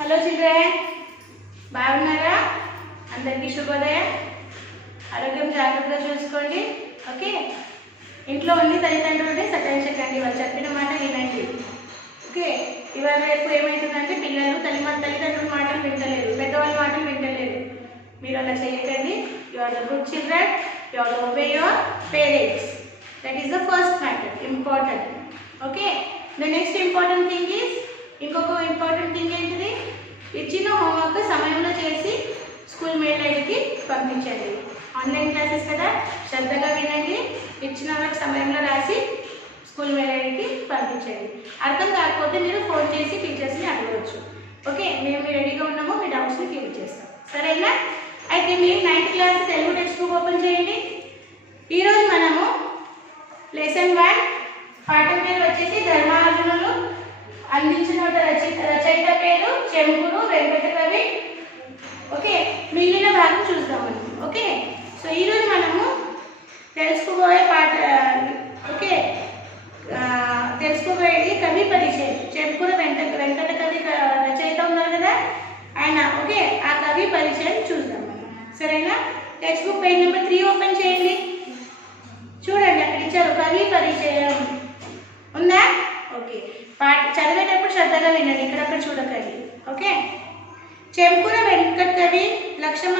Hello children, బాగున్నారా? అందరికీ శుభోదయం. ఆరోగ్యం జాగ్రత్తగా చూసుకోండి. ఓకే, ఇంట్లో ఉండి తల్లిదండ్రులని సతాయించకండి, వాళ్ళు చెప్పిన మాట వినండి. ఓకే, ఇవాళ రేపు ఏమవుతుందంటే పిల్లలు తల్లిదండ్రుల మాటలు వింటలేరు, పెద్దవాళ్ళ మాటలు వింటలేరు. మీరు అలా చేయకండి. You are the good children, you are obey your parents. That is the first matter, important. Okay, the next important thing is, ఇంకొక ఇంపార్టెంట్ థింగ్ ఏంటిది, ఇచ్చిన హోంవర్క్ సమయంలో చేసి స్కూల్ మెయిల్ ఐడికి పంపించండి. ఆన్లైన్ క్లాసెస్ కదా, శ్రద్ధగా వినండి. ఇచ్చిన వర్క్ సమయంలో రాసి స్కూల్ మెయిల్ ఐడికి పంపించండి. అర్థం కాకపోతే మీరు ఫోన్ చేసి టీచర్స్ని అడగవచ్చు. ఓకే, మేము రెడీగా ఉన్నాము, మీ డౌట్స్ని క్లియర్ చేస్తాం. సరేనా? అయితే మీరు 9th class Telugu text book open చేయండి. ఈరోజు మనము లెసన్ 1 పాఠం పేరు వచ్చేసి ధర్మార్జునులు, అందించిన రచయిత పేరు చెంపురు వెంకట కవి. ఓకే, మిగిలిన భాగం చూద్దాం మనం. ఓకే, సో ఈరోజు మనము తెలుసుకోబోయే తెలుసుకోబోయేది కవి పరిచయం. చెంపురు వెంకట కవి రచయిత ఉన్నారు కదా ఆయన. ఓకే, ఆ కవి పరిచయం చూద్దాం మనం. సరేనా? Text book page number 3 open చేయండి. చూడండి, అక్కడ ఇచ్చారు కవి పరిచయం. ఉందా? ఓకే, చదివేటప్పుడు శ్రద్ధగా వినండి, ఇక్కడక్కడ చూడకండి. ఓకే, చెంపుర వెంకట కవి లక్ష్మణ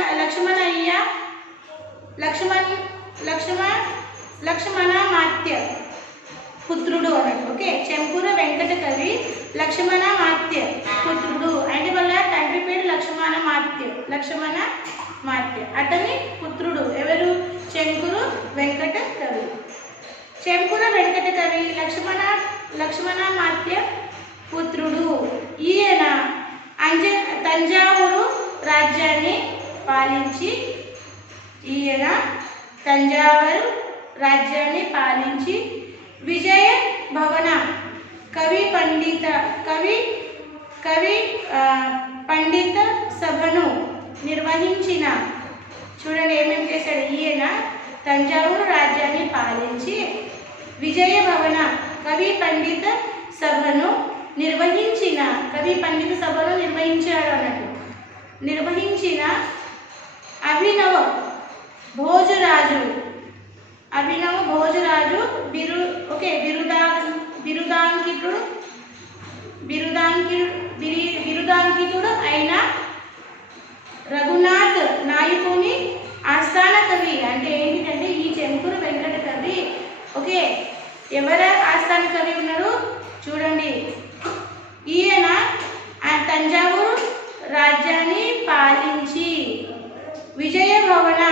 మాత్య పుత్రుడు అన్నట్టు. ఓకే, చెంపుర వెంకట కవి లక్ష్మణ మాత్య పుత్రుడు అంటే వాళ్ళ తండ్రి పేరు లక్ష్మణ మాత్య, అతని పుత్రుడు ఎవరు? చెంపురు వెంకట కవి. చెంపుర వెంకట కవి లక్ష్మణ మాత్య పుత్రుడు. ఈయన తంజావూరు రాజ్యాన్ని పాలించి విజయ భవన కవి పండిత సభను నిర్వహించిన. చూడండి ఏమేమి చేశాడు. ఈయన తంజావూరు రాజ్యాన్ని పాలించి విజయ భవన కవి పండిత సభను నిర్వహించాడు అన్నట్టు. నిర్వహించిన అభినవ భోజరాజు బిరుదాంకితుడు అయిన రఘునాథ్ నాయకుని ఆస్థాన కవి. అంటే ఏంటంటే ఈ చెంపురు వెంకట కవి. ఓకే, ఎవరు ఆస్థాన కవి ఉన్నారు చూడండి. ఈయన తంజావూరు రాజ్యాన్ని పాలించి విజయ భవన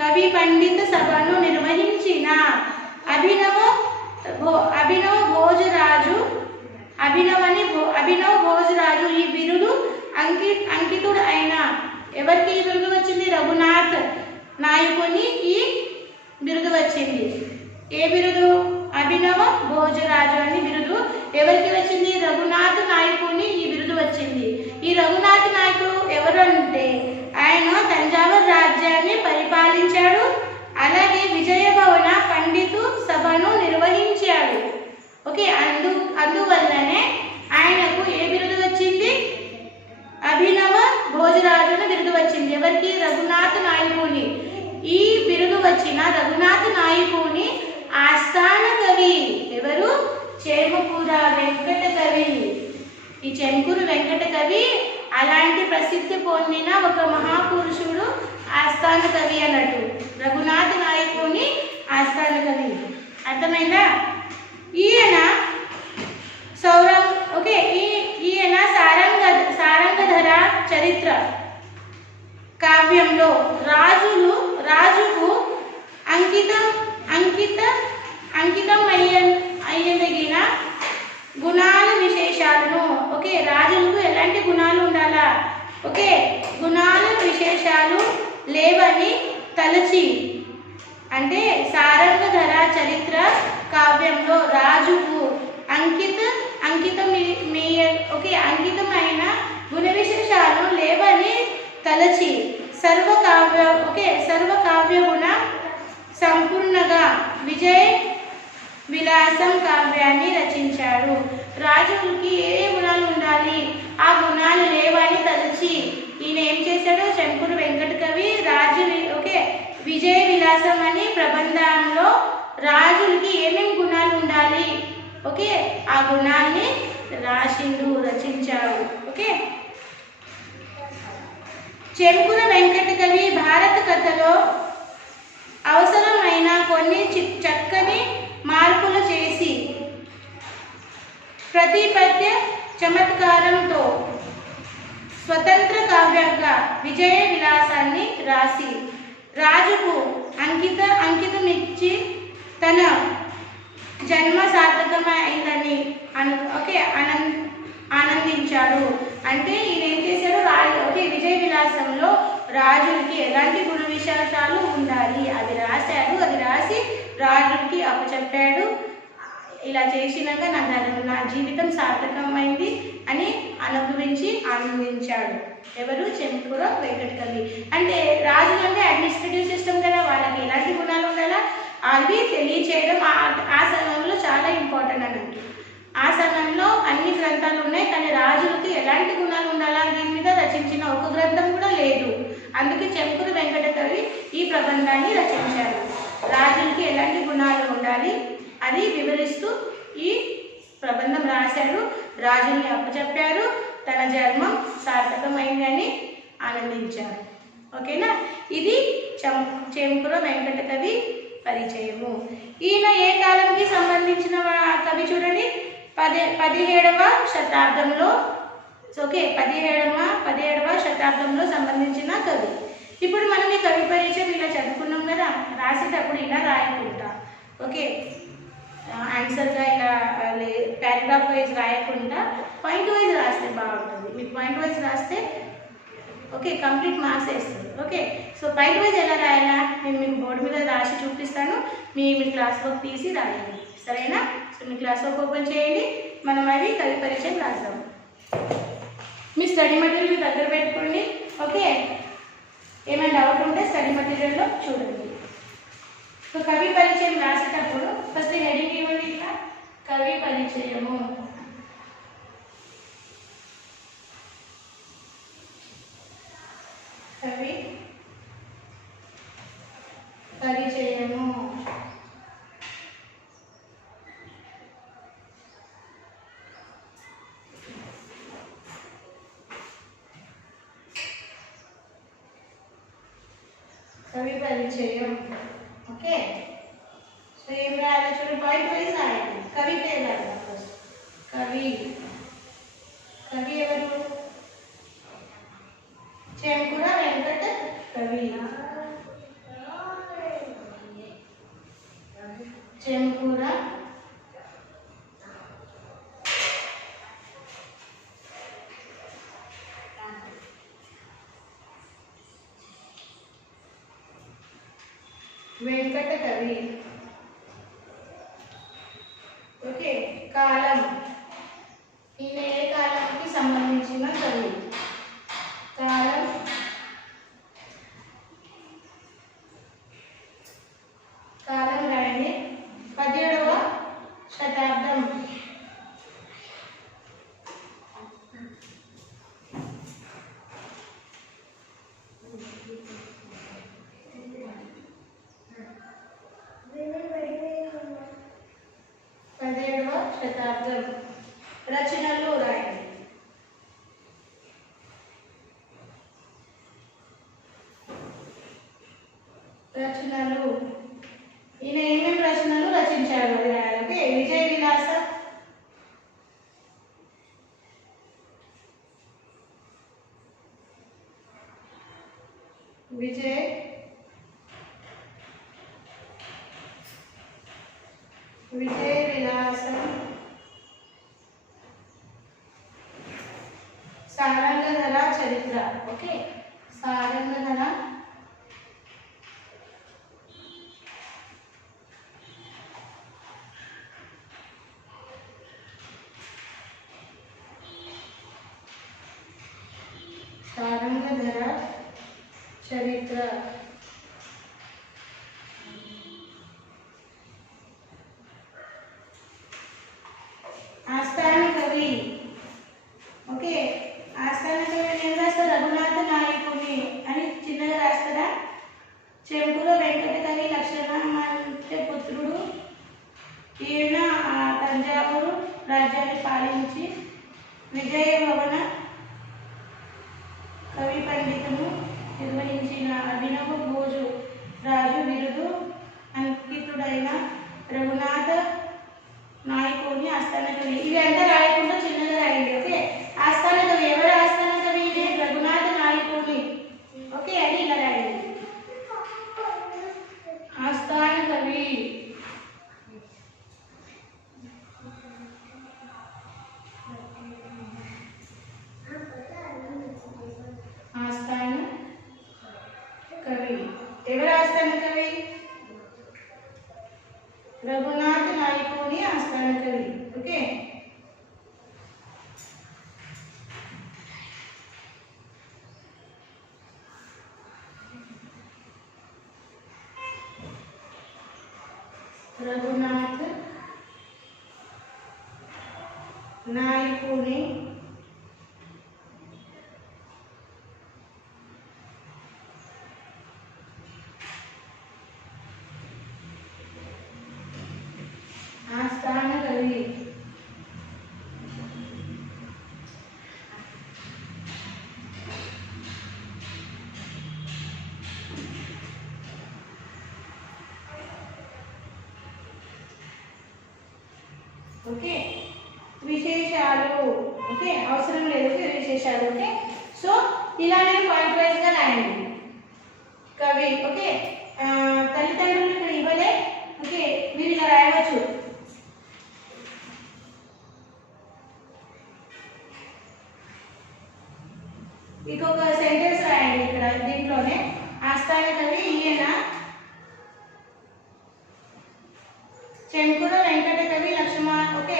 కవి పండిత సభను నిర్వహించిన అభినవ భోజరాజు ఈ బిరుదు అంకితుడు అయిన. ఎవరికి ఈ బిరుదు వచ్చింది? రఘునాథ్ నాయకుని ఈ బిరుదు వచ్చింది. ఏ బిరుదు? అభినవ భోజరాజు అని బిరుదు ఎవరికి వచ్చింది? రఘునాథ్ నాయకుని ఈ బిరుదు వచ్చింది. ఈ రఘునాథ్ నాయకుడు ఎవరంటే ఆయన తంజావూరు రాజ్యాన్ని పరిపాలించాడు, అలాగే విజయ భవన పండితు సభను నిర్వహించాడు. ఓకే, అందువల్లనే ఆయనకు ఏ బిరుదు వచ్చింది? అభినవ భోజరాజును బిరుదు వచ్చింది. ఎవరికి? రఘునాథ్ నాయకుని. ఈ బిరుదు వచ్చిన రఘునాథ్ నాయకుని ఆస్థాన కవి ఎవరు? చెంపుర వెంకట కవి. ఈ చెంపురు వెంకట కవి అలాంటి ప్రసిద్ధి పొందిన ఒక మహాపురుషుడు ఆస్థాన కవి అన్నట్టు. రఘునాథ్ నాయకుని ఆస్థాన కవి. అర్థమైందా? ఈయన సారంగధర చరిత్ర కావ్యంలో రాజుకు అంకితం అయ్యదగిన గుణాల విశేషాలను. ఓకే, రాజులకు ఎలాంటి గుణాలు ఉండాలా? ఓకే, గుణాల విశేషాలు లేవని తలచి, అంటే సారంగధర చరిత్ర కావ్యంలో రాజుకు అంకితమైన గుణ విశేషాలు లేవని తలచి సర్వకావ్య గుణ సంపూర్ణగా విజయ విలాసం కావ్యాన్ని రచించాడు. రాజుకి ఏ గుణాలు ఉండాలి, ఆ గుణాలు లేవని చెంపురు వెంకట కవి రాజు ఓకే విజయ విలాసం అని ప్రబంధంలో రాజులకి ఏమేమి గుణాలు ఉండాలి ఓకే ఆ గుణాల్ని రచించాడు ఓకే. చెంపుర వెంకట కవి భారత కథలో అవసరమైన కొన్ని చక్కని మార్పులు చేసి ప్రతిపద్య చమత్కారంతో స్వతంత్ర కావ్యంగా విజయ విలాసాన్ని రాసి రాజుకు అంకితమిచ్చి తన జన్మ సార్థకమైందని ఓకే ఆనందించాడు. అంటే ఈయన ఏం చేశాడు ఓకే విజయ విలాసంలో రాజులకి ఎలాంటి గుణ విశేషాలు ఉండాలి అది రాశాడు. అది రాసి రాజులకి అప్పచెప్పాడు. ఇలా చేసినాక నా జీవితం సార్థకమైంది అని అనుభవించి ఆనందించాడు. ఎవరు? చెంపుర వెంకట కవి. అంటే రాజులు అంటే అడ్మినిస్ట్రేటివ్ సిస్టమ్ కదా, వాళ్ళకి ఎలాంటి గుణాలు ఉండాలా అవి తెలియచేయడం ఆ సమయంలో చాలా ఇంపార్టెంట్ అన్నట్టు. ఆ సమయంలో అన్ని గ్రంథాలు ఉన్నాయి, కానీ రాజులకి ఎలాంటి గుణాలు ఉండాలా దీని మీద రచించిన ఒక గ్రంథం కూడా లేదు. అందుకే చెంపుర వెంకట కవి ఈ ప్రబంధాన్ని రచించారు. రాజులకి ఎలాంటి గుణాలు ఉండాలి అది వివరిస్తూ ఈ ప్రబంధం రాశారు. రాజుల్ని అప్పచెప్పారు. తన జన్మం సార్థకమైందని ఆనందించారు. ఓకేనా? ఇది చెంపుర వెంకట కవి పరిచయము. ఈయన ఏ కాలంకి సంబంధించిన కవి చూడండి, 17వ శతాబ్దంలో ఓకే 17వ శతాబ్దంలో సంబంధించిన కవి. ఇప్పుడు మనం ఈ కవి పరిచయం ఇలా చదువుకున్నాం కదా, రాసేటప్పుడు ఇలా రాయకుండా ఓకే ఆన్సర్గా ఇలా పారాగ్రాఫ్ వైజ్ రాయకుండా పాయింట్ వైజ్ రాస్తే బాగుంటుంది. మీకు పాయింట్ వైజ్ రాస్తే ఓకే కంప్లీట్ మార్క్స్ వేస్తుంది. ఓకే సో పాయింట్ వైజ్ ఎలా రాయాలా నేను మీకు బోర్డు మీద రాసి చూపిస్తాను. మీ క్లాస్లోకి తీసి రాయండి, సరేనా? సో మీ క్లాస్లోకి ఓపెన్ చేయండి, మనం అవి కవి పరిచయం రాద్దాం. మీ స్టడీ మెటీరియల్ మీ దగ్గర పెట్టుకోండి. ఓకే ఏమైనా డౌట్ ఉంటే స్టడీ మెటీరియల్లో చూడండి. సో కవి పరిచయం రాసేటప్పుడు ఫస్ట్ హెడింగ్ ఇవ్వండి, ఇట్లా కవి పరిచయము. కవి పరిచయము. కవి పరిచయం ఓకే. సో ఏం రాయాలి చూడండి, పాయింట్ వైజ్ రాయండి. కవి పేరు రాయాలి ఫస్ట్. కవి ఎవరు? చెంపుర వెంకట కవి. చెంపుర వెంకట కవి ఓకే. కాలం ఈయన ఏ కాలానికి సంబంధించిన కవి? కాలం రాయండి. 17వ శతాబ్దం. రచనలు రాయండి. రచనలు ఈయన ఏమేమి రచనలు రచించాడు అది రాయాలి. ఓకే విజయ విలాసం, విజయ విలాసం, సారంగధర చరిత్ర. ఓకే సారంగధర చరిత్ర. ఆస్థాన కవి ఓకే. ఆస్థాన కవి ఏం రాస్తారు? రఘునాథ నాయకుని రాజ్యాన్ని పాలించి విజయభవన కవి పండితులు నిర్వహించిన అభినవ భోజు రాజు బిరుదు అంకితుడైన రఘునాథ నాయకుని ఆస్థాన కవి. ఇవి అంతా రాయకుండా చిన్నగా రాయండి. ఓకే, ఆస్థాన కవి ఎవరు? ఆస్థాన కవి ఇదే రఘునాథ నాయకుని. ఓకే, అది ఇలా రాయండి. ఆస్థాన కవి ఆస్థాన కవి ఎవరు? ఆస్థాన కవి రఘునాథ నాయకుని ఆస్థాన కవి. ఓకే, రఘునాథ నాయకుని ఆస్థాన కవి. ఓకే, విశేషాలు. ఓకే, అవసరం లేదు. ఓకే, విశేషాలు. ఓకే, సో ఇలా నేను పాయింట్ వైజ్గా రాయండి. కవి. ఓకే, తల్లిదండ్రులు ఇక్కడ ఇవ్వలే. ఓకే, మీరు ఇలా రాయవచ్చు. ఇంకొక సెంటెన్స్ రాయండి ఇక్కడ దీంట్లోనే. ఆస్థాన కవి ఈయన చెంకుర వెంకట కవి లక్ష్మణ. ఓకే,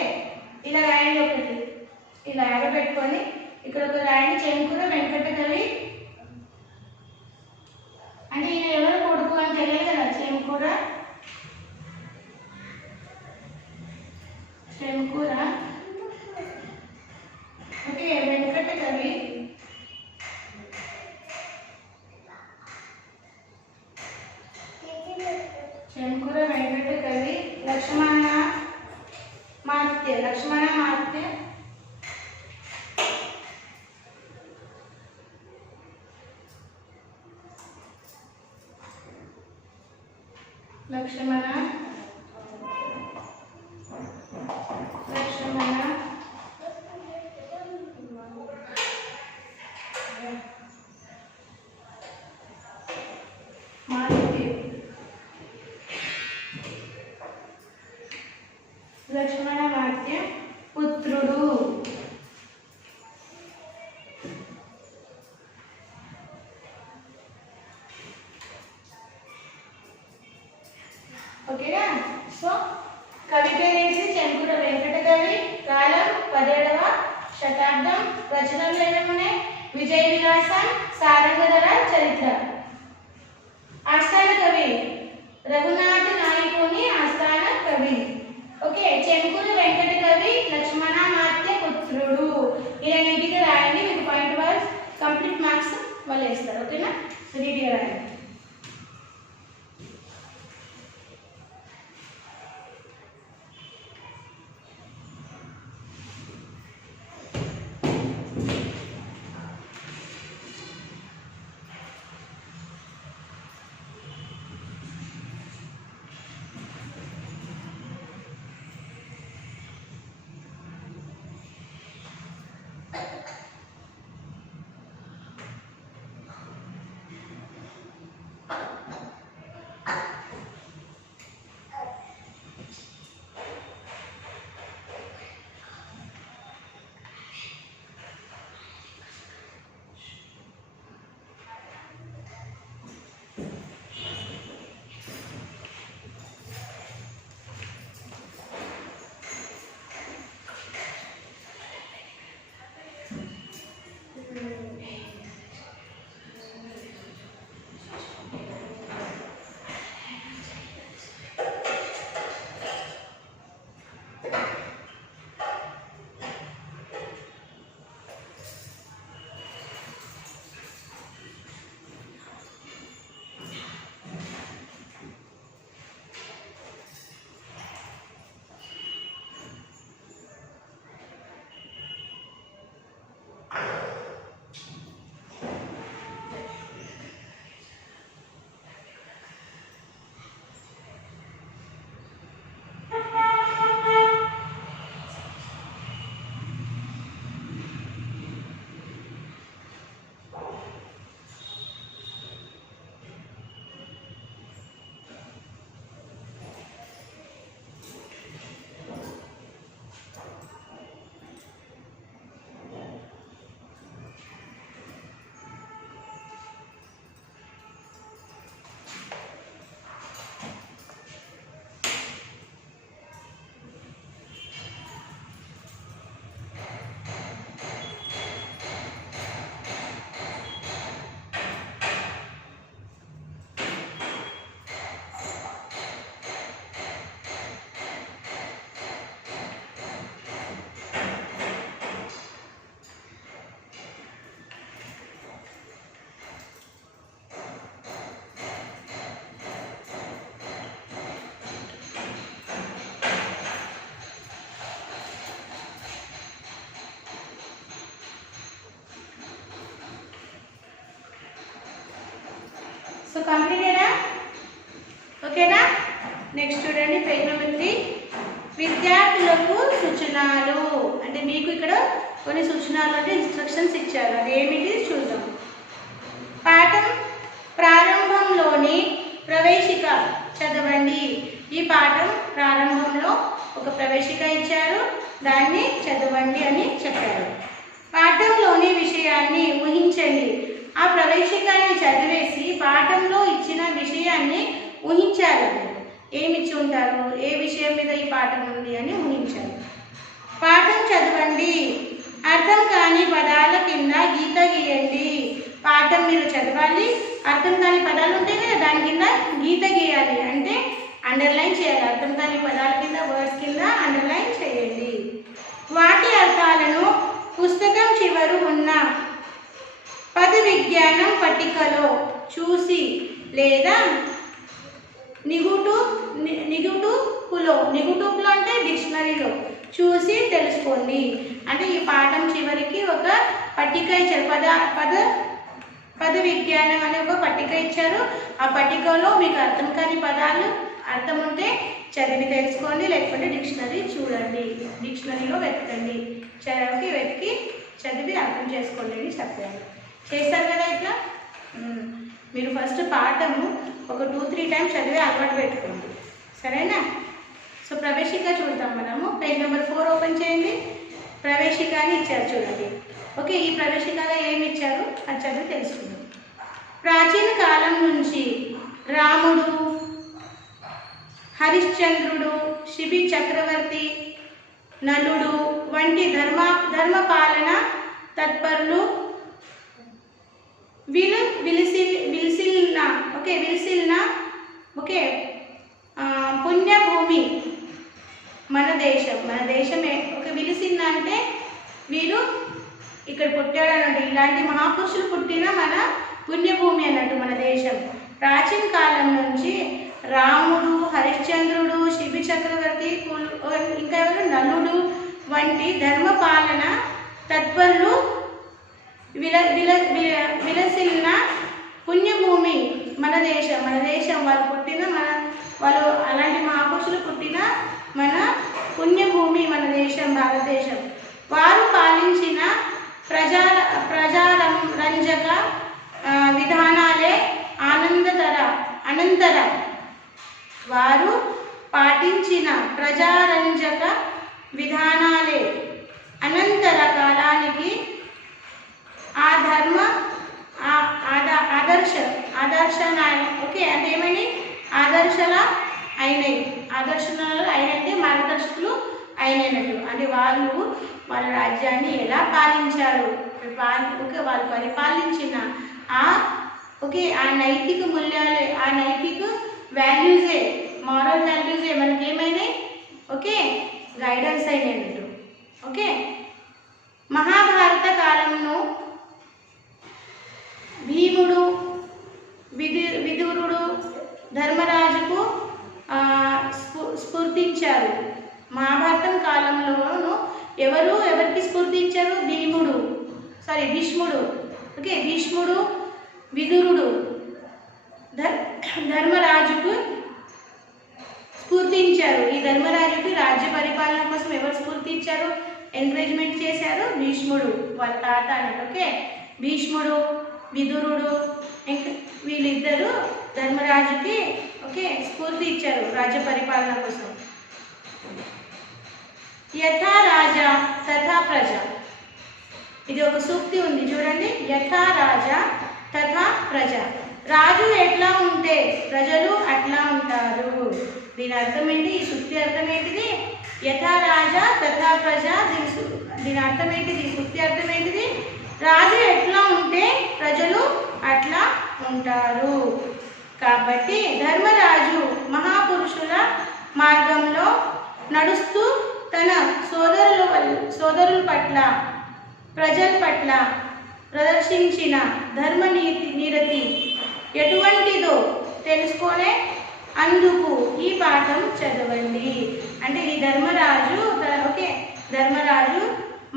ఇలా రాయండి. ఒకటి ఇలా ఆగబెట్టుకొని ఇక్కడ ఒక రాయండి. చెంకుర వెంకట కవి అంటే ఈయన ఎవరు కొడుకు అని తెలియదు కదా. చెంకుర ఓకే వెంకట కవి చెంకుర వెంకట కవి లక్ష్మణ మాత్య లక్ష్మణ మాత్య పుత్రుడు. ఓకేనా? సో కవి పేరు ఏంటి? చెంకుర వెంకట కవి. కాలం 17వ శతాబ్దం. రచనలు ఏమేమున్నాయి? విజయ విలాసం, సారంగధర, చరిత్ర. ఆస్థాన కవి రఘునాథ నాయకుని ఆస్థాన కవి. ఓకే, చెంకుర వెంకట కవి లక్ష్మణ మాత్య పుత్రుడు. ఇలా నీట్గా రాయండి. మీకు పాయింట్ వైజ్ కంప్లీట్ మార్క్స్ వాళ్ళు వేస్తారు. ఓకేనా? నీట్గా రాయండి. సో కంప్లీటెడా? ఓకేనా? నెక్స్ట్ చూడండి పేజ్ నెంబర్ 3. విద్యార్థులకు సూచనలు. అంటే మీకు ఇక్కడ కొన్ని సూచనలు అంటే ఇన్స్ట్రక్షన్స్ ఇచ్చారు. అది ఏమిటి చూద్దాం. పాఠం ప్రారంభంలోని ప్రవేశిక చదవండి. ఈ పాఠం ప్రారంభంలో ఒక ప్రవేశిక ఇచ్చారు, దాన్ని చదవండి అని చెప్పారు. పాఠంలోని విషయాన్ని ఊహించండి. ఆ ప్రవేశికాన్ని చదివేసి పాఠంలో ఇచ్చిన విషయాన్ని ఊహించారు. ఏమిచ్చి ఉంటారు, ఏ విషయం మీద ఈ పాఠం ఉంది అని ఊహించారు. పాఠం చదవండి. అర్థం కాని పదాల కింద గీత గీయండి. పాఠం మీరు చదవాలి, అర్థం కాని పదాలు ఉంటాయి కదా, దాని కింద గీత గీయాలి. అంటే అండర్లైన్ చేయాలి. అర్థం కాని పదాల కింద వర్డ్స్ కింద అండర్లైన్ చేయండి. వాటి అర్థాలను పుస్తకం చివరు ఉన్న పద విజ్ఞానం పట్టికలో చూసి లేదా నిఘంటువులో అంటే డిక్షనరీలో చూసి తెలుసుకోండి. అంటే ఈ పాఠం చివరికి ఒక పట్టిక ఇచ్చారు. పద విజ్ఞానం అనే ఒక పట్టిక ఇచ్చారు. ఆ పట్టికలో మీకు అర్థం కాని పదాలు అర్థం ఉంటే చదివి తెలుసుకోండి, లేకపోతే డిక్షనరీ చూడండి, డిక్షనరీలో వెతకండి. వెతికి చదివి అర్థం చేసుకోండి అని చెప్పాను. చేస్తారు కదా ఇట్లా. మీరు ఫస్ట్ పాఠము ఒక 2-3 టైమ్స్ చదివి అలవాటు పెట్టుకోండి, సరేనా? సో ప్రవేశిక చూద్దాం మనము. పేజ్ నెంబర్ 4 ఓపెన్ చేయండి. ప్రవేశిక అని ఇచ్చారు చూడండి. ఓకే, ఈ ప్రవేశికలో ఏమి ఇచ్చారు అది చదివి తెలుసుకుందాం. ప్రాచీన కాలం నుంచి రాముడు, హరిశ్చంద్రుడు, శిబి చక్రవర్తి, నలుడు వంటి ధర్మపాలన తత్పరులు విలిసిల్న పుణ్యభూమి మన దేశమే. విలిసిల్న అంటే వీరు ఇక్కడ పుట్టాడు అన్నట్టు. ఇలాంటి మహాపురుషులు పుట్టిన మన పుణ్యభూమి అన్నట్టు మన దేశం. ప్రాచీన కాలం నుంచి రాముడు, హరిశ్చంద్రుడు, శిబి చక్రవర్తి, ఇంకా ఎవరు నలుడు వంటి ధర్మపాలన తత్పరులు విలసిల్న పుణ్యభూమి మన దేశం. వాళ్ళు అలాంటి మహాపురుషులు పుట్టిన మన పుణ్యభూమి మన దేశం, భారతదేశం. వారు పాలించిన ప్రజారంజక విధానాలే అనంతర వారు పాటించిన ప్రజారంజక విధానాలే అనంతర కాలానికి అంటే ఏమని ఆదర్శాలు అయినంటే మార్గదర్శకులు అయినట్టు. అంటే వాళ్ళ రాజ్యాన్ని ఎలా పాలించారు, వాళ్ళు పరిపాలించిన ఆ నైతిక మూల్యాలే, ఆ నైతిక వాల్యూసే, మారల్ వాల్యూసే మనకి ఏమైనాయి గైడెన్స్ అయినట్టు. మహాభారత కాలంలో భీముడు, విదురుడు ధర్మరాజుకు స్ఫూర్తించారు. మహాభారతం కాలంలోనూ ఎవరికి స్ఫూర్తించారు? భీష్ముడు, భీష్ముడు, విదురుడు ధర్మరాజుకు స్ఫూర్తించారు. ఈ ధర్మరాజుకి రాజ్య పరిపాలన కోసం ఎవరు స్ఫూర్తించారు, ఎంకరేజ్మెంట్ చేశారు? భీష్ముడు, వాళ్ళ తాత అన్నట్టు. భీష్ముడు, విదురుడు వీళ్ళిద్దరూ ధర్మరాజుకి స్ఫూర్తి ఇచ్చారు రాజ్య పరిపాలన కోసం. యథా రాజా తథా ప్రజ, ఇది ఒక సూక్తి ఉంది చూడండి. యథా రాజా తథా ప్రజ, రాజు ఎట్లా ఉంటే ప్రజలు అట్లా ఉంటారు. దీని అర్థం ఏంటి? ఈ సూక్తి అర్థం ఏంటిది? యథా రాజా తథా ప్రజ. దీని అర్థం ఏంటిది? ఈ సూక్తి అర్థం ఏంటిది? రాజు ఎట్లా ఉంటే ప్రజలు అట్లా ఉంటారు. కాబట్టి ధర్మరాజు మహాపురుషుల మార్గంలో నడుస్తూ తన సోదరుల పట్ల, ప్రజల పట్ల ప్రదర్శించిన నిరతి ఎటువంటిదో తెలుసుకునే అందుకు ఈ పాఠం చదవండి. అంటే ఈ ధర్మరాజు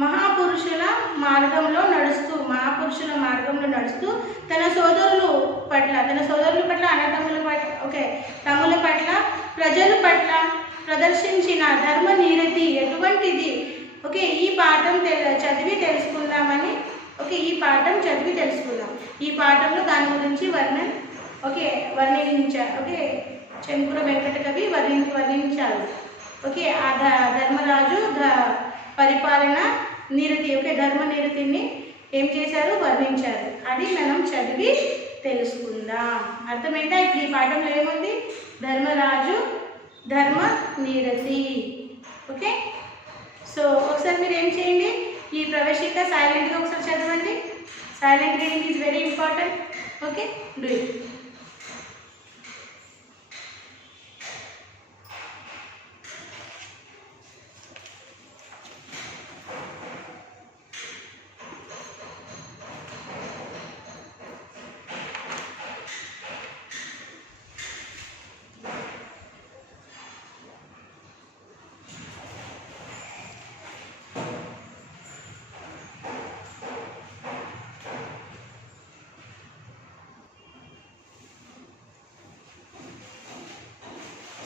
మహాపురుషుల మార్గంలో నడుస్తూ, మహాపురుషుల మార్గంలో నడుస్తూ తన సోదరుల పట్ల అన్నదమ్ముల పట్ల తమ్ముల పట్ల ప్రజల పట్ల ప్రదర్శించిన ధర్మ నీరతి ఎటువంటిది ఈ పాఠం చదివి తెలుసుకుందామని ఈ పాఠం చదివి తెలుసుకుందాం. ఈ పాఠంలో దాని గురించి వర్ణించారు. చెంకుర వెంకట కవి వర్ణించారు. ఆ ధర్మరాజు పరిపాలన నీరతి ధర్మ నీరతిని ఏం చేశారు, వర్ణించారు. అది మనం చదివి తెలుసుకుందాం. అర్థమైందా? ఇప్పుడు ఈ పాఠంలో ఏముంది? ధర్మరాజు ధర్మ నీరతి. ఓకే, సో ఒకసారి మీరు ఏం చేయండి, ఈ ప్రవేశిక సైలెంట్గా ఒకసారి చదవండి. Silent reading is very important. Okay, do it.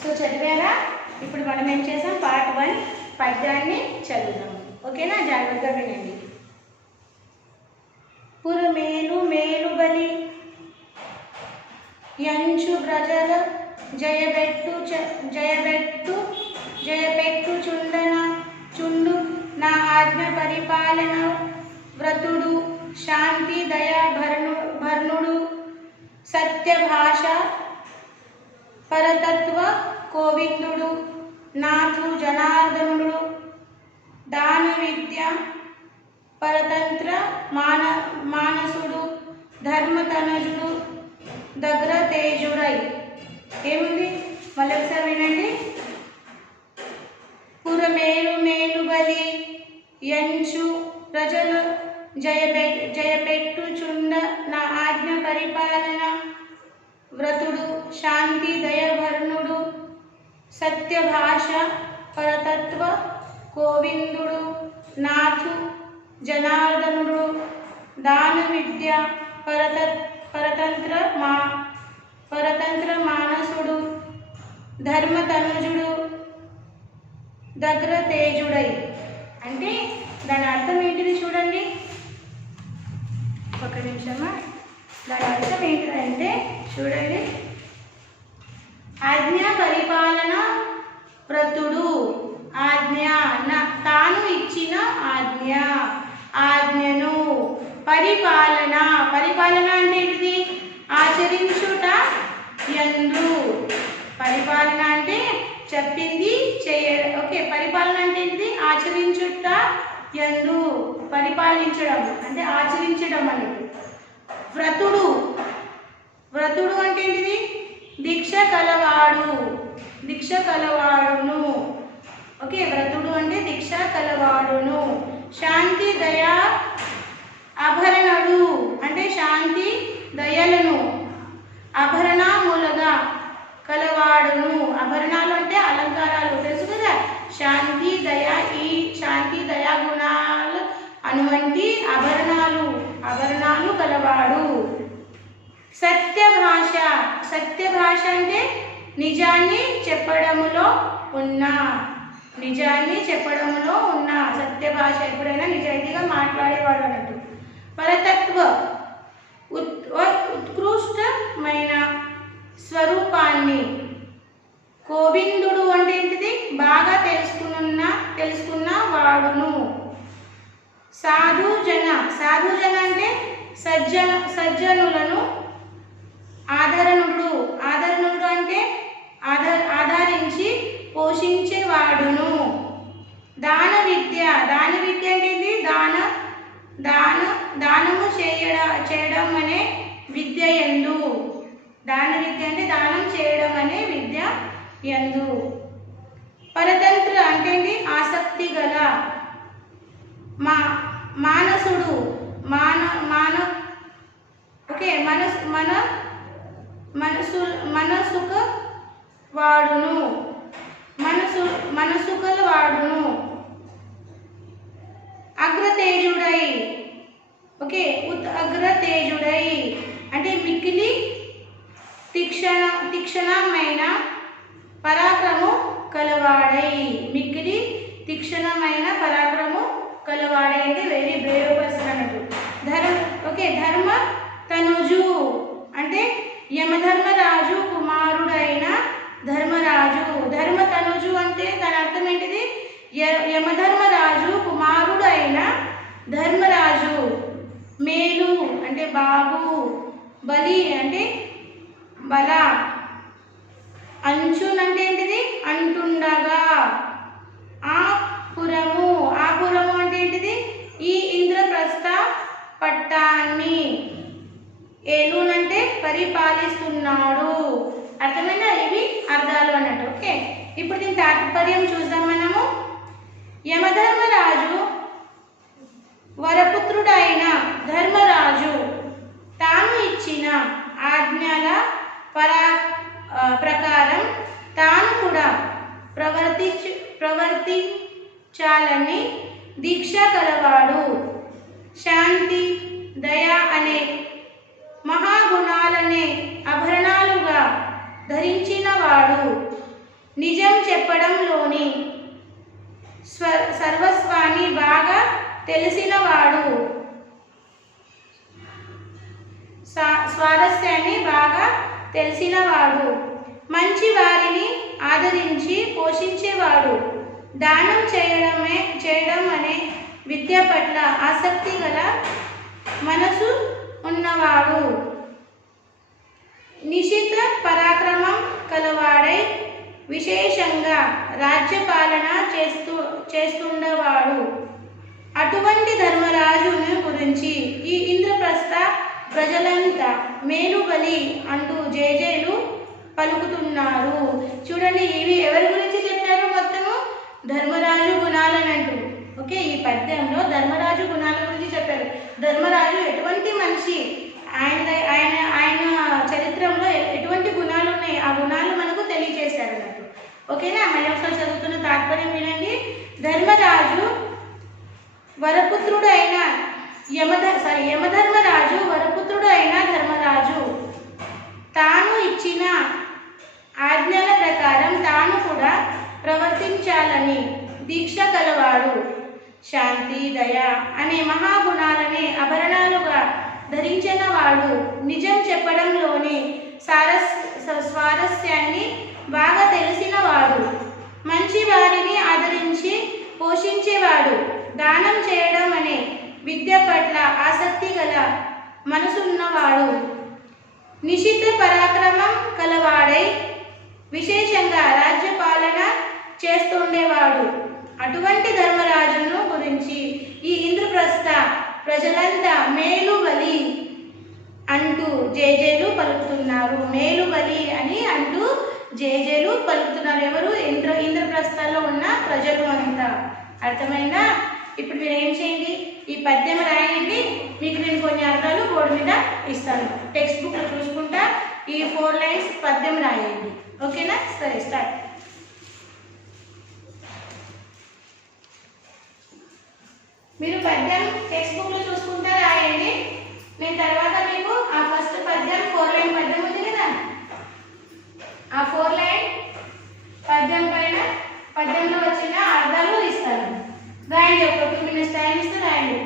So చదివారా? ఇప్పుడు మనం ఏం చేసాం, పార్ట్ 1 పద్యాన్ని చదువుదాం. ఓకేనా? జాగ్రత్తగా వినండి. పురమేలు మేలుబలి యంచు ప్రజల జయబెట్టు చుండు నా ఆజ్ఞ పరిపాలన వ్రతుడు శాంతి దయా భర్ణుడు సత్యభాష పరతత్వ కోవిందుడు నాథు జనార్దనుడు దాన విద్య పరతంత్ర మానసుడు ధర్మతనజుడు దగ్గర తేజుడై. ఏముంది మళ్ళీ ఒకసారి వినండి. పురమేలుబలి యంచు ప్రజలు జయపెట్టుచుండ నా ఆజ్ఞ పరిపాలన వ్రతుడు శాంతి దయభర్ణుడు సత్యభాష పరతత్వ కోవిందుడు నాథు జనార్దనుడు దాన విద్య పరతంత్ర మానసుడు ధర్మతనుజుడు దగ్గర తేజుడై. అంటే దాని అర్థం ఏంటిది చూడండి. ఒక నిమిషమా. దాని అర్థం ఏంటంటే చూడండి, ఆజ్ఞ పరిపాలన వ్రతుడు తాను ఇచ్చిన ఆజ్ఞను పరిపాలన అంటే ఏంటిది, ఆచరించుట యందు. పరిపాలన అంటే చెప్పింది చేయడం. పరిపాలన అంటే ఏంటిది, ఆచరించుట యందు. పరిపాలించడం అంటే ఆచరించడం అనేది. వ్రతుడు అంటే ఏంటిది, దీక్ష కలవాడును. వ్రతుడు అంటే దీక్ష కలవాడును. శాంతి దయా ఆభరణుడు అంటే శాంతి దయలను ఆభరణములుగా కలవాడును. ఆభరణాలు అంటే అలంకారాలు, తెలుసు కదా. శాంతి దయ, ఈ శాంతి దయా గుణాలు అటువంటి ఆభరణాలు కలవాడు. సత్యభాష అంటే నిజాన్ని చెప్పడములో ఉన్న సత్యభాష, ఎప్పుడైనా నిజాయితీగా మాట్లాడేవాడు అన్నట్టు. పరతత్వ ఉత్కృష్టమైన స్వరూపాన్ని. కోవిందుడు అంటే ఏంటిది, బాగా తెలుసుకున్న వాడును. సాధుజన అంటే సజ్జనులను ఆదరణుడు అంటే ఆదరించి పోషించేవాడును. దాన విద్య అంటే ఏంటి, దానము చేయడం అనే విద్య యందు. దాన విద్య అంటే దానం చేయడం అనే విద్య యందు. పరతంత్ర అంటే ఏంటి, ఆసక్తి గల. మానసుడు మనసుక వాడును. మనసుకల వాడును అగ్రతేజుడై. ఓకే, అగ్రతేజుడై అంటే మిక్కిలి తీక్షణమైన పరాక్రము కలవాడై. మిక్కిలి తీక్షణమైన పరాక్రము కలవాడై అంటే వెరీ బ్రేవ్ పర్సన్ అన్నట్టు. ధర్మ తనుజు అంటే యమధర్మరాజు కుమారుడైన ధర్మరాజు. ధర్మ తనుజు అంటే దాని అర్థం ఏంటిది? యమధర్మరాజు కుమారుడు అయిన ధర్మరాజు. మేలు అంటే బాబు, బలి అంటే బల, అంచునంటే ఏంటిది? అంటుండగా. ఆపురము, ఆపురము అంటే ఏంటిది? ఈ ఇంద్రప్రస్థ పట్టాన్ని. ఏలునంటే పరిపాలిస్తున్నాడు. అర్థమైనా? ఇవి అర్థాలు అన్నట్టు. ఓకే, ఇప్పుడు దీని తాత్పర్యం చూద్దాం మనము. యమధర్మరాజు వరపుత్రుడైన ధర్మరాజు తాను ఇచ్చిన ఆజ్ఞల ప్రకారం తాను కూడా ప్రవర్తించాలని దీక్ష కలవాడు. శాంతి, దయ అనే మహాగుణాలనే ఆభరణాలుగా ధరించినవాడు. నిజం చెప్పడంలోని సర్వస్వాన్ని బాగా తెలిసినవాడు. స్వారస్యాన్ని బాగా తెలిసినవాడు. మంచి వారిని ఆదరించి పోషించేవాడు. దానం చేయడం అనే విద్య పట్ల ఆసక్తి గల మనసు ఉన్నవాడు. నిశిత పరాక్రమం కలవాడై విశేషంగా రాజ్యపాలన చేస్తుండేవాడు. అటువంటి ధర్మరాజుని గురించి ఈ ఇంద్రప్రస్థ ప్రజలంతా మేలుబలి అంటూ జేజేలు పలుకుతున్నారు. చూడండి, ఇవి ఎవరి గురించి చెప్పారు? మొత్తము ధర్మరాజు గుణాలనంటూ. ఓకే, ఈ పద్యంలో ధర్మరాజు గుణాల గురించి చెప్పారు. ధర్మరాజు ఎటువంటి మనిషి, ఆయన ఆయన ఆయన చరిత్రలో ఎటువంటి గుణాలు ఉన్నాయి, ఆ గుణాలు మనకు తెలియజేశారు అన్నట్టు. ఓకేనా? మళ్ళీ ఒకసారి చదువుతున్న తాత్పర్యం వినండి. ధర్మరాజు వరపుత్రుడు అయిన యమధర్మరాజు వరపుత్రుడు అయిన ధర్మరాజు తాను ఇచ్చిన ఆజ్ఞల ప్రకారం తాను కూడా ప్రవర్తించాలని దీక్ష కలవాడు. శాంతి, దయ అనే మహాగుణాలనే ఆభరణాలుగా ధరించినవాడు. నిజం చెప్పడంలోని స్వారస్యాన్ని బాగా తెలిసినవాడు. మంచి వారిని ఆదరించి పోషించేవాడు. దానం చేయడం అనే విద్య పట్ల ఆసక్తి గల మనసున్నవాడు. నిశిత పరాక్రమం కలవాడై విశేషంగా రాజ్యపాలన చేస్తుండేవాడు. అటువంటి ధర్మరాజును గురించి ఈ ఇంద్రప్రస్థ ప్రజలంతా మేలుబలి అంటూ జేజేలు పలుకుతున్నారు. మేలుబలి అని అంటూ జేజేలు పలుకుతున్నారు. ఎవరు? ఇంద్రప్రస్థలో ఉన్న ప్రజలు అంతా. అర్థమైందా? ఇప్పుడు మీరు ఏం చేయండి, ఈ పద్యం రాయండి. మీకు నేను కొన్ని అర్థాలు బోర్డు మీద ఇస్తాను. టెక్స్ట్ బుక్లో చూసుకుంటా ఈ 4 లైన్స్ పద్యం రాయండి. ఓకేనా? సరే, స్టార్ట్. మీరు పద్యం టెక్స్ట్ బుక్లో చూసుకుంటా రాయండి. నేను తర్వాత మీకు ఆ ఫస్ట్ పద్యం 4 లైన్ పద్యం ఉంది కదా, ఆ 4 లైన్ పద్యం పైన పద్యంలో వచ్చిన అర్థాలు ఇస్తాను. రాయండి, ఒక 2 minutes టైం ఇస్తే రాయండి.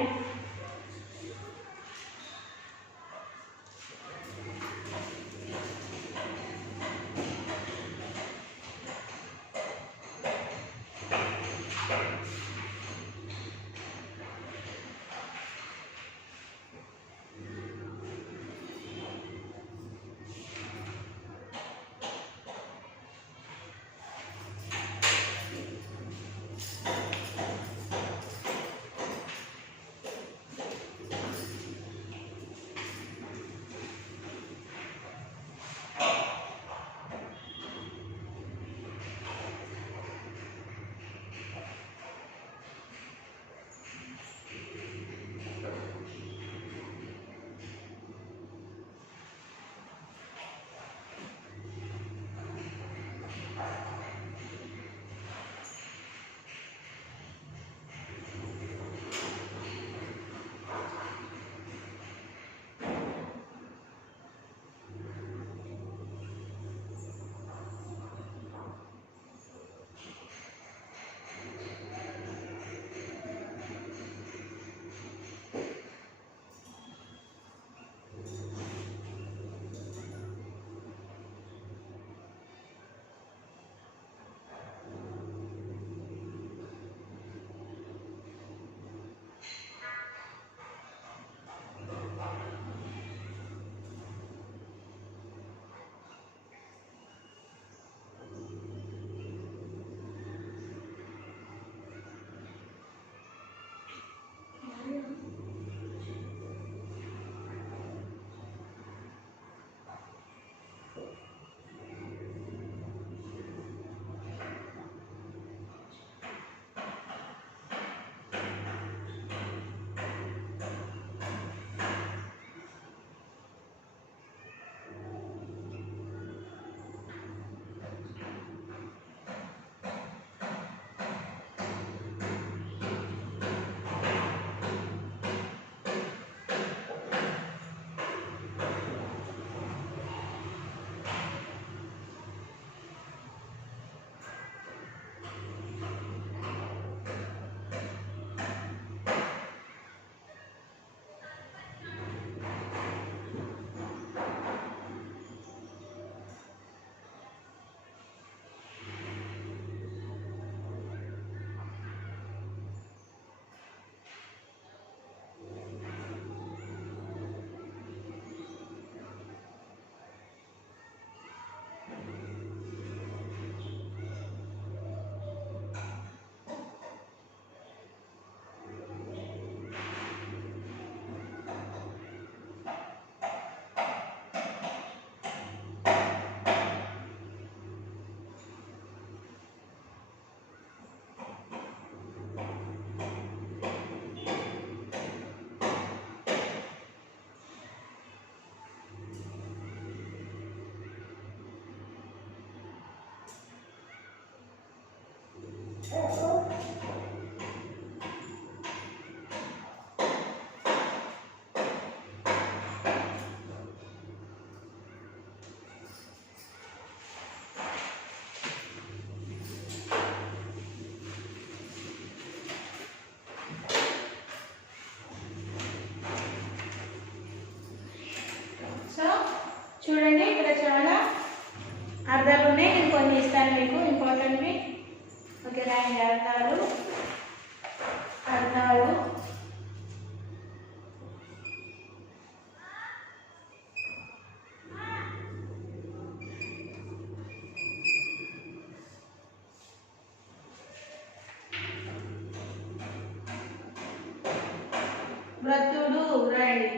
చూడండి ఇక్కడ చాలా అర్థాలు ఉన్నాయి. నేను కొన్ని ఇస్తాను మీకు ఇంపార్టెంట్వి. ఓకే, రాయండి అర్థాలు. అర్థాలు వ్రతుడు రాయండి.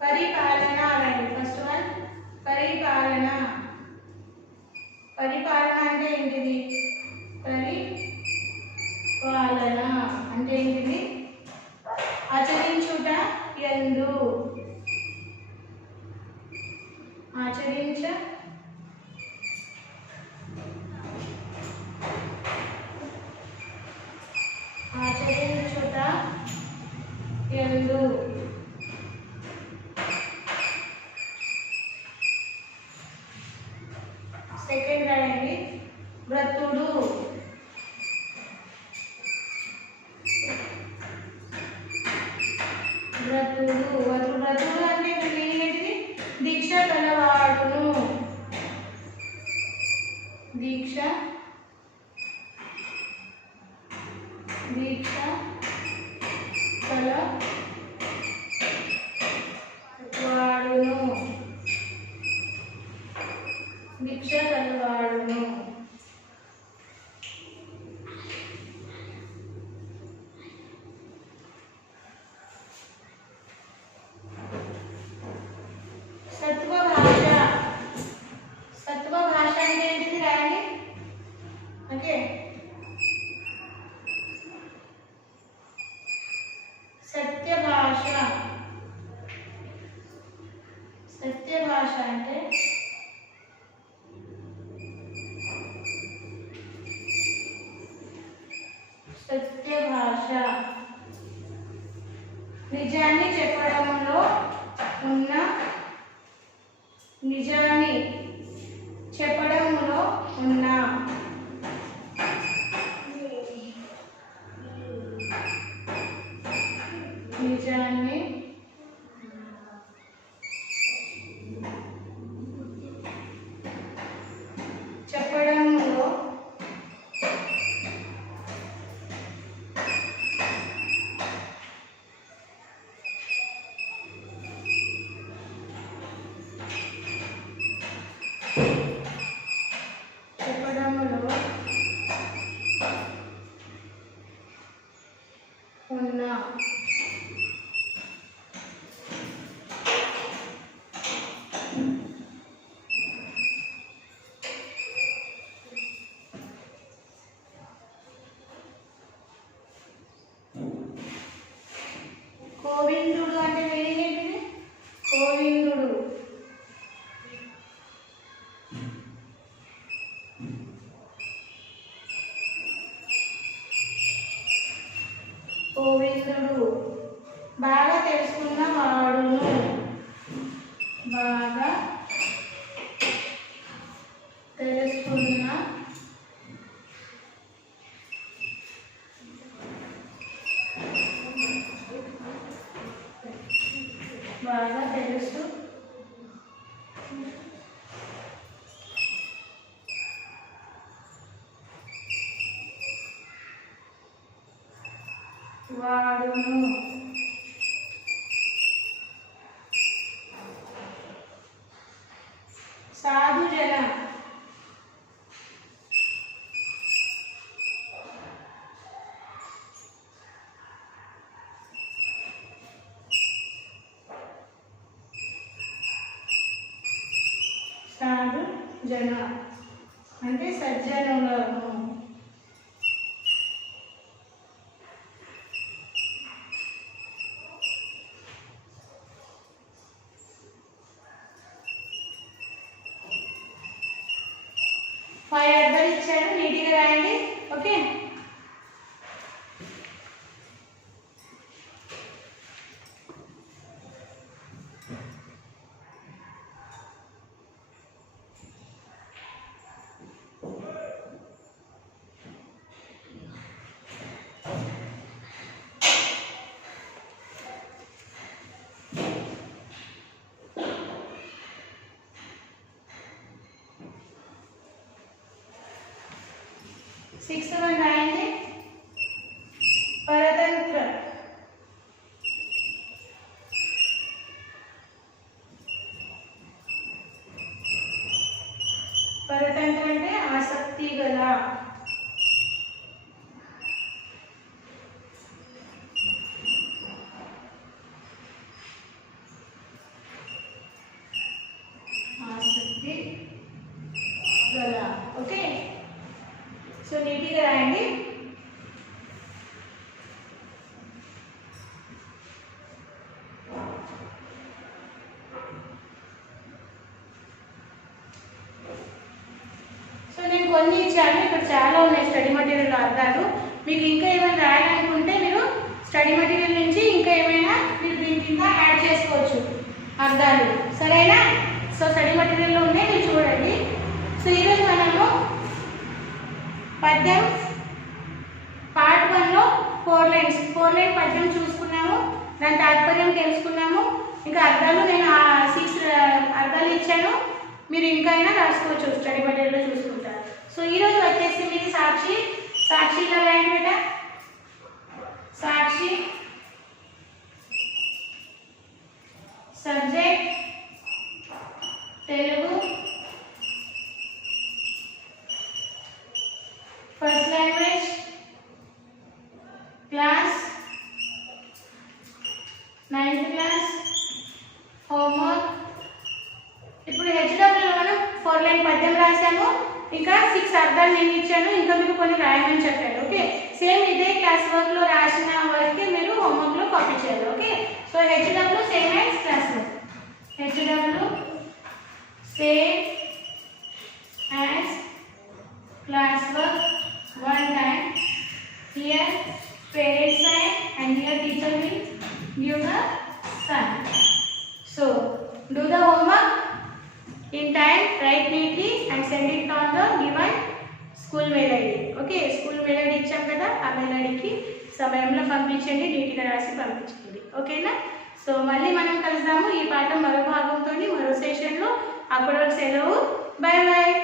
పరిపాలన రాయండి. ఫస్ట్ వన్ పరిపాలన. పరిపాలన అంటే ఏంటిది? పరిపాలన అంటే ఏంటిది? ఆచరించుట యందు. ఆచరించుట యందు. సెకండ్ రాయండి వ్రతుడు. వ్రతుడు వ్రతుడు అంటే ఇక్కడ ఏంటిది? దీక్ష కలవాడును. దీక్ష కలవాడును. దీక్ష కలవాడును. సత్వ భాష. సత్వ భాష అంటే ఏంటిది రాయండి. ఓకే, సత్య భాష. సత్య భాష అంటే సత్య భాష నిజాన్ని చెప్పడంలో ఉన్న నిజాన్ని చెప్పడంలో ఉన్న నిజాన్ని చెప్పడంలో ఉన్న గోవిందుడు అంటే ఏంటిది? గోవిందుడు. గోవిందుడు బాగా తెలుసుకున్న వాడును. బాగా తెలుసుకున్న బాగా తెలుసు వాడును. సాధుజన. సాధుజన అంటే సజ్జనులను. ఫైవ్ అర్థాలు ఇచ్చాను, నీట్గా రాయండి. ఓకే, 6th వన్ రాయండి. పరతంత్ర. పరతంత్ర అంటే ఆసక్తి గల. ఆసక్తి గల. ఓకే, సో నీట్గా రాయండి. సో నేను కొన్ని ఇచ్చాను, ఇక్కడ చాలా ఉన్నాయి స్టడీ మెటీరియల్ అర్థాలు. మీకు ఇంకా ఏమైనా రాయాలనుకుంటే మీరు స్టడీ మెటీరియల్ నుంచి ఇంకా ఏమైనా మీరు దీని కింద యాడ్ చేసుకోవచ్చు అర్థాలు, సరేనా? సో స్టడీ మెటీరియల్లో ఉన్నాయి, మీరు చూడండి. సో ఈరోజు మనము పద్యం పార్ట్ 1లో 4 లైన్స్ 4 లైన్ పద్యం చూసుకున్నాము, దాని తాత్పర్యం తెలుసుకున్నాము. ఇంకా అర్థాలు నేను 6 అర్థాలు ఇచ్చాను, మీరు ఇంకా అయినా రాసుకోవచ్చు, స్టడీ మెటీరియల్లో చూసుకుంటారు. సో ఈరోజు వచ్చేసి మీరు సాక్షి. సాక్షిలో రాయండి బేటా. Sakshi subject Telugu, first language, class 9th class, homework. ఇప్పుడు హెచ్డబ్ల్యూలో మనం 4 లైన్ పద్యం రాశాము, ఇంకా 6 అర్థాలు నేను ఇచ్చాను, ఇంకా మీకు కొన్ని రాయమని చెప్పాను. ఓకే, సేమ్ ఇదే క్లాస్ వర్క్లో రాసిన వర్కే మీరు హోంవర్క్లో కాపీ చేయాలి. Okay, so HW same as class work. HW same as class work. One time here parents sign and here teacher will give the sign. So do the homework in time, write neatly and send it on the given school mail ID. Okay, school mail ID ఇచ్చాం కదా, ఆ mail ఐడికి సమయంలో పంపించండి, నీట్గా రాసి పంపించండి. ఓకేనా? సో మళ్ళీ మనం కలుద్దాము ఈ పాఠం మరో భాగంతో మరో సెషన్లో. అప్పటి వరకు సెలవు. Bye bye.